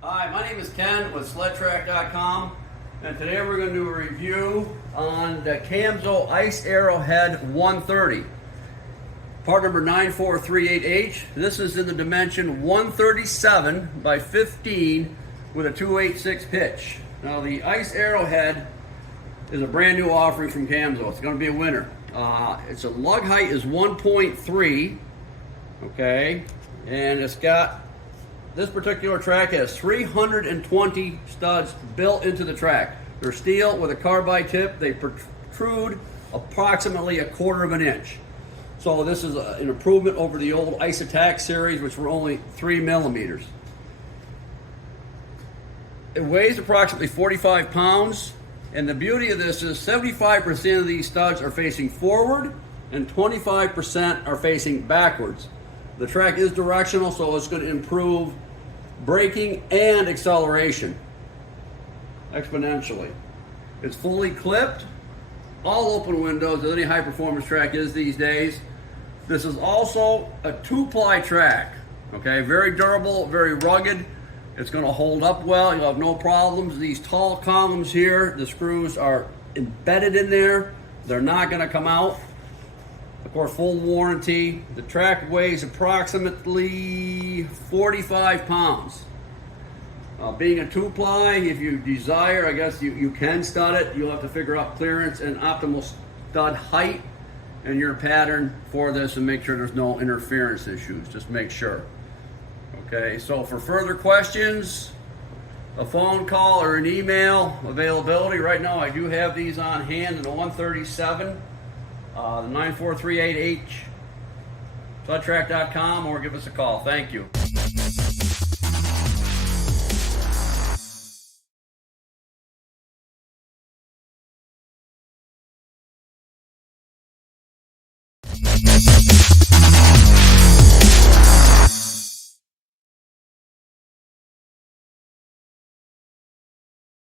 Hi, my name is Ken with SledTrack.com, and today we're going to do a review on the Camso Ice Arrowhead 130, part number 9438H. This is in the dimension 137 by 15 with a 286 pitch. Now the Ice Arrowhead is a brand new offering from Camso. It's going to be a winner. Its lug height is 1.3, okay, and it's got, this particular track has 320 studs built into the track. They're steel with a carbide tip. They protrude approximately 1/4 of an inch. So this is an improvement over the old Ice Attack series, which were only 3 millimeters. It weighs approximately 45 pounds, and the beauty of this is 75% of these studs are facing forward and 25% are facing backwards. The track is directional, so it's going to improve braking and acceleration exponentially. It's fully clipped, all open windows, as any high-performance track is these days. This is also a 2-ply track, okay? Very durable, very rugged. It's going to hold up well. You'll have no problems. These tall columns here, the screws are embedded in there. They're not going to come out. Of course, full warranty. The track weighs approximately 45 pounds. Being a 2-ply, if you desire, I guess you can stud it. You'll have to figure out clearance and optimal stud height and your pattern for this and make sure there's no interference issues. Just make sure. Okay, so for further questions, a phone call or an email availability. Right now, I do have these on hand in the 137. The 9438H, SledTrack.com, or give us a call. Thank you.